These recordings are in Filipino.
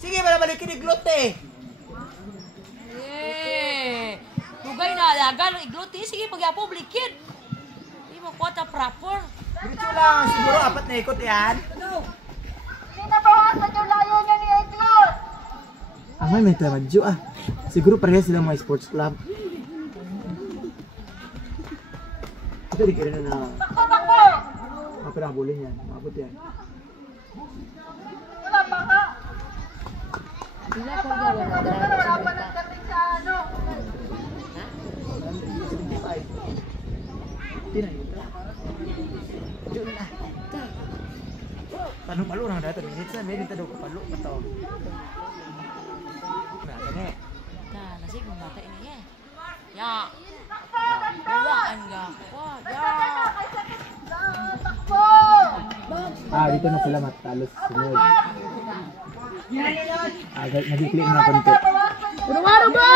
Sige, balikin ni Glote. Dugay na dagan igluti sige pagyapo blikid. Di mo kwata proper. Dito lang siguro apat na ikot yan. Pinabawasan yung layo niya ni Eglot. Amay may taradyo ah. Siguro parehas sila mga sports club. Ito di kira na. Takbo! Mga pinabulin yan. Maabot yan. Wala pa ka. Bila ko gawa na dara. Wala pa nang dating sa ano. Palo nang dito minutes na meron tado palo pato. Na kani. Ta nasi kung mata ini eh. Ya. Buwaan ga. Wa ya. Takbo! Dito na sila matalos sunod. Nag-click na konti. Ano ba?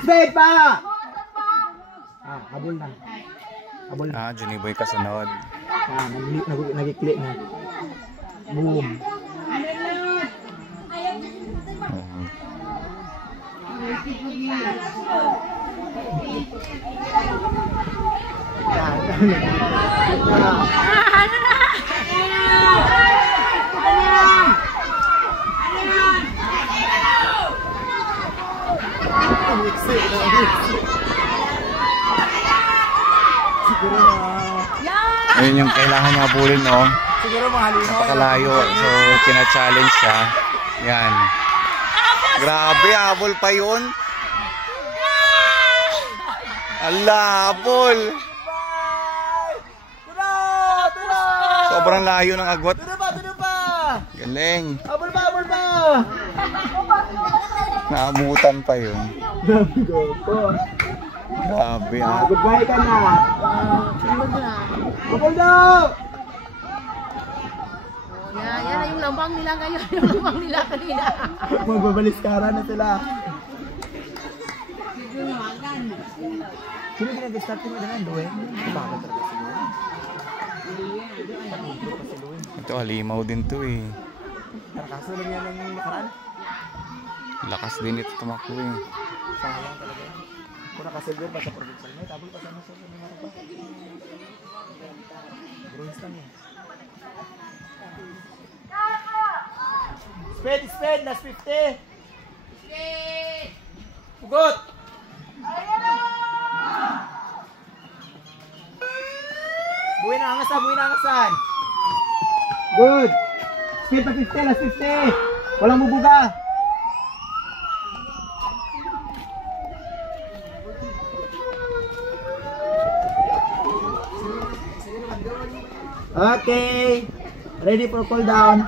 Spade pa! Habol na. Habol na. Johnny Boy kasunod. Nag-click na. Boom. Ayun yung kailangan niya habulin, no? Siguro mahalino. Napakalayo. So, kina-challenge siya. Yan. Grabe, habol pa yun. Ala, habol. Sobrang layo ng agwat. Tudo pa! Galing. Habol pa! Naamutan pa yun. Grabe, ah. Goodbye ka na. Sunod na. Habol daw! Yan yung lambang nila ngayon. Yung lambang nila kanina. Magbabaliskara na sila. Sino ginag-start mo na doon? Bakit talaga siguro? Ito, halimaw din to eh. Kaso lang yan ang nakaraan. Lakas din ito tumakbo eh. Sayang talaga. Kung nakasilver pa sa production mo, tabol pa sa nasa mga pa. Bronze lang eh. Spade! Last 50! Spade! Pugot! Buhay na angasan! Good! Spade pa 50! Last 50! Walang bubuga! Okay! Ready for cool down!